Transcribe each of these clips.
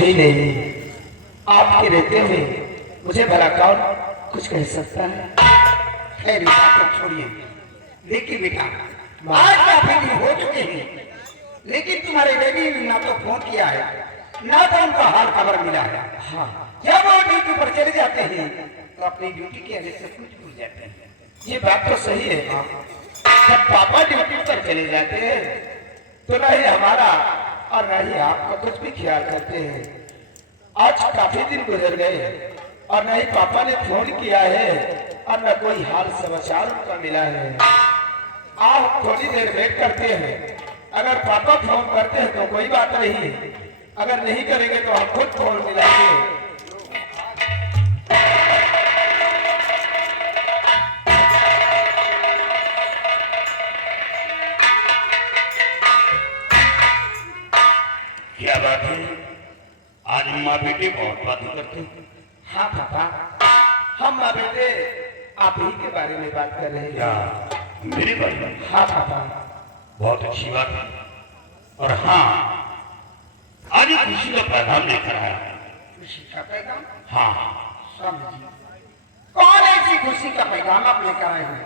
ही नहीं, आपके रहते हुए मुझे भला कौन कुछ कह सकता है। खैर बात छोड़िए, लेकिन बेटा आज काफी दिन हो चुके हैं, लेकिन तुम्हारे बेबी ने ना तो फोन किया है ना तो उनका हाल खबर मिला है। हाँ, जब वो ड्यूटी पर चले जाते हैं तो अपनी ड्यूटी के वजह से कुछ भूल जाते हैं। ये बात तो सही है। जब पापा ड्यूटी पर चले जाते हैं तो न ही हमारा और न ही आपका कुछ भी ख्याल करते हैं। आज काफी दिन गुजर गए और न ही पापा ने फोन किया है और न कोई हाल समाचार उनका मिला है। आप थोड़ी देर वेट करते हैं, अगर पापा फोन करते हैं तो कोई बात नहीं, अगर नहीं करेंगे तो हम खुद फोन मिलाएंगे। क्या बात है, आज माँ बेटे बहुत बातें करते हैं। हाँ पापा, हम माँ बेटे आप ही के बारे में बात कर रहे क्या हैं। मेरे बारे में? हाँ पापा। बहुत अच्छी बात है। और हाँ, आज एक खुशी का पैगाम लेकर आया। खुशी का पैगाम? हाँ, समझिए, कौन ऐसी खुशी का पैगाम आप लेकर आए हैं?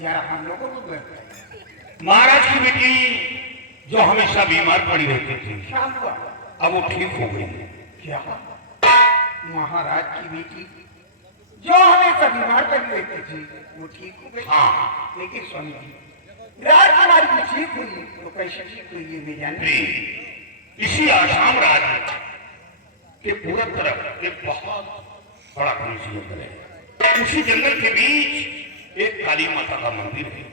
जरा हम लोगों को बताइए। महाराज की बेटी जो हमेशा बीमार पड़ी रहती थी, क्या हुआ? अब वो ठीक हो गई। क्या महाराज की बेटी जो हमेशा बीमार पड़ी रहती थी वो ठीक हो गई? हाँ। लेकिन स्वामी जी, राजकुमारी भी ठीक हुई तो कैसे ठीक हुई ये मैं जानती हूँ। इसी आसाम राज्य के पूरा तरफ एक बहुत बड़ा कृषि जंगल है। उसी जंगल के बीच एक काली माता का मंदिर है।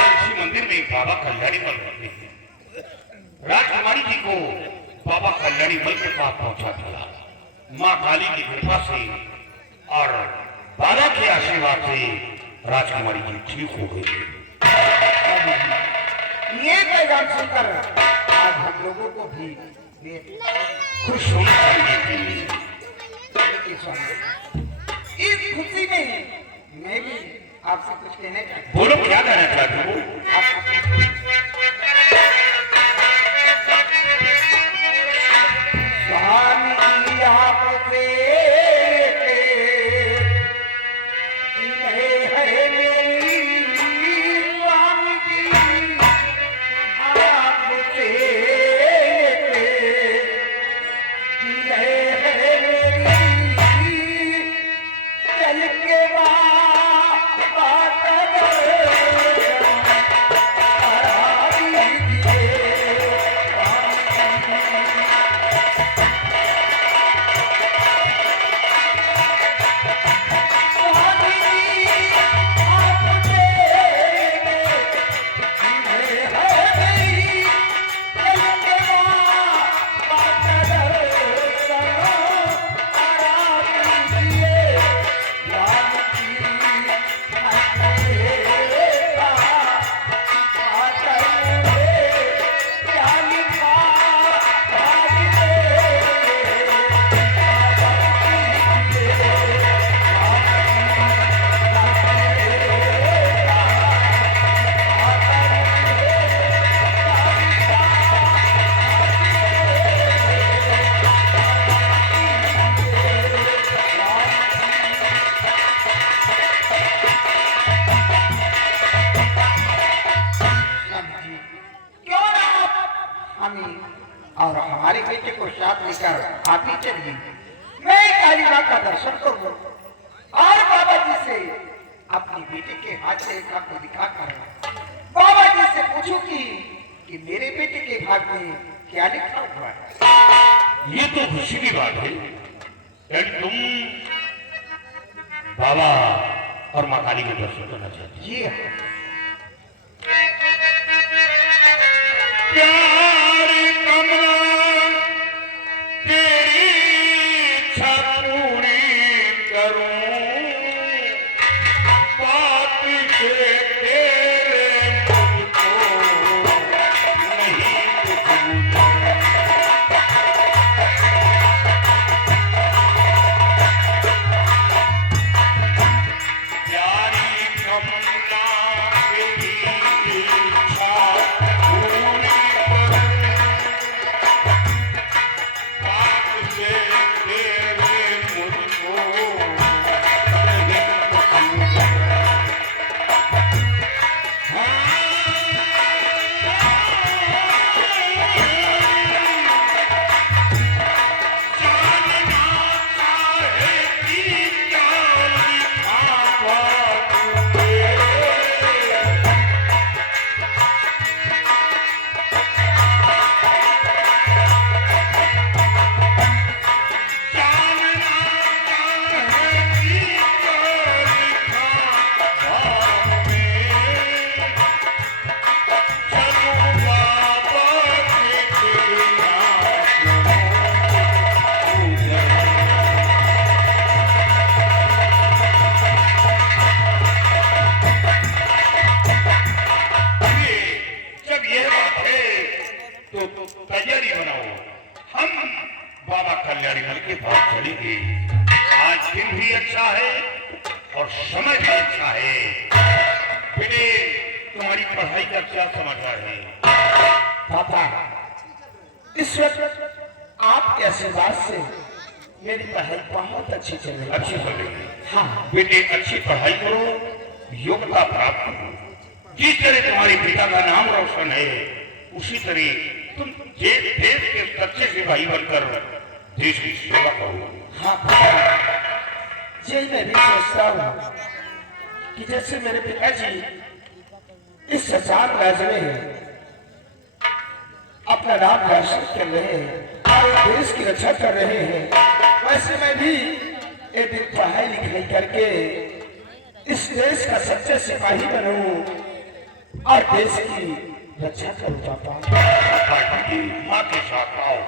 उसी मंदिर में एक बाबा कल्याणी बल रहते हैं। राजकुमारी जी को बाबा कल्याणी बल के पास पहुंचा दिया। माँ काली की कृपा से और बाबा के आशीर्वाद से राजकुमारी जी ठीक हो गई। ये पैगाम सुनकर आज हम लोगों को भी खुश होना चाहिए। लेकिन स्वामी, इस खुशी में मैं भी आपसे कुछ कहना चाहता बोलो, क्या कहना चाहते हो? हूँ। स्वामी जी आपसे है मेरी, स्वामी जी आपसे है मेरी, चल के बात और हमारे बेटे को साथ लेकर आप ही चलिए। मैं काली माँ का दर्शन करूँ और बाबा जी से अपनी बेटे के हाथ से रेखा को दिखाकर बाबा जी से पूछूं कि मेरे बेटे के भाग में क्या लिखा हुआ है। ये तो खुशी की बात है। तुम बाबा और माँ काली के दर्शन करना चाहते जी हाँ। प्यार कमला तेरी इच्छा पूरी करूं, बात से तेरे मुझको नहीं पूछूं। प्यारी कमला तेरी इच्छा पूरी करूं, बाबा कल्याणी मल के पास चली गई। आज दिन भी अच्छा है और समय भी अच्छा है। बेटे तुम्हारी पढ़ाई का क्या समाचार है? पापा, इस वक्त आपके आशीर्वाद से मेरी पढ़ाई बहुत अच्छी चल रही है। अच्छी चल रही है। हाँ बेटे अच्छी पढ़ाई करो, योग्यता प्राप्त करो। जिस तरह तुम्हारे पिता का नाम रोशन है उसी तरह तुम देश के सच्चे सिपाही बनकर देश की सेवा करो। हाँ पापा, यही मैं भी सोचता हूँ कि जैसे मेरे पिताजी इस शशांक राज्य में अपना नाम रोशन कर रहे हैं और देश की रक्षा कर रहे हैं, वैसे मैं भी एक दिन पढ़ाई लिखाई करके इस देश का सच्चा सिपाही बनूं और देश की रक्षा करूं। पापा, माँ के साथ आओ।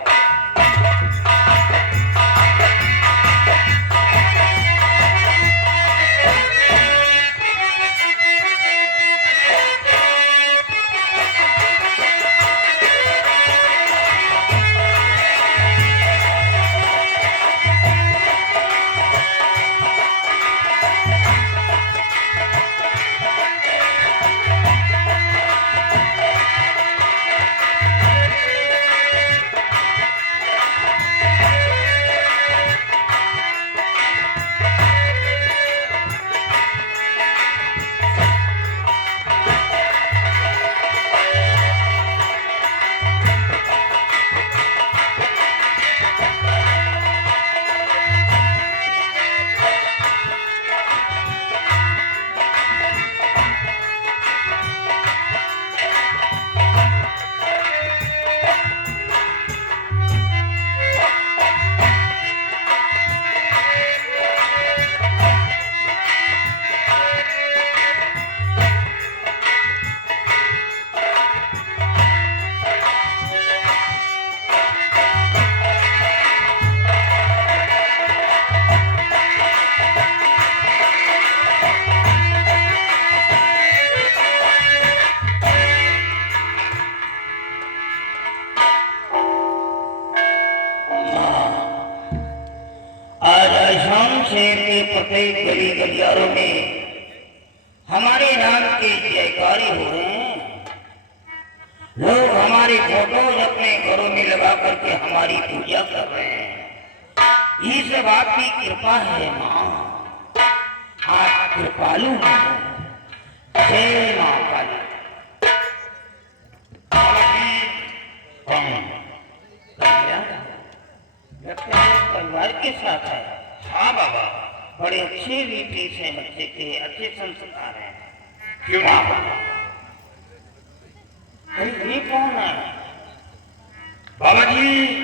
प्रत्येक गली गलियारों में हमारे नाम के जयकारी हो रहे हैं। लोग हमारे फोटोज अपने घरों में लगा करके हमारी पूजा कर रहे हैं। ये सब आपकी कृपा है माँ, आप कृपालु हैं। जय माँ काली। लगता है परिवार के साथ है। हाँ बाबा। बड़े अच्छे रीति से बच्चे के अच्छे संस्कार हैं। क्यों बाबा? ये कौन है? बाबा जी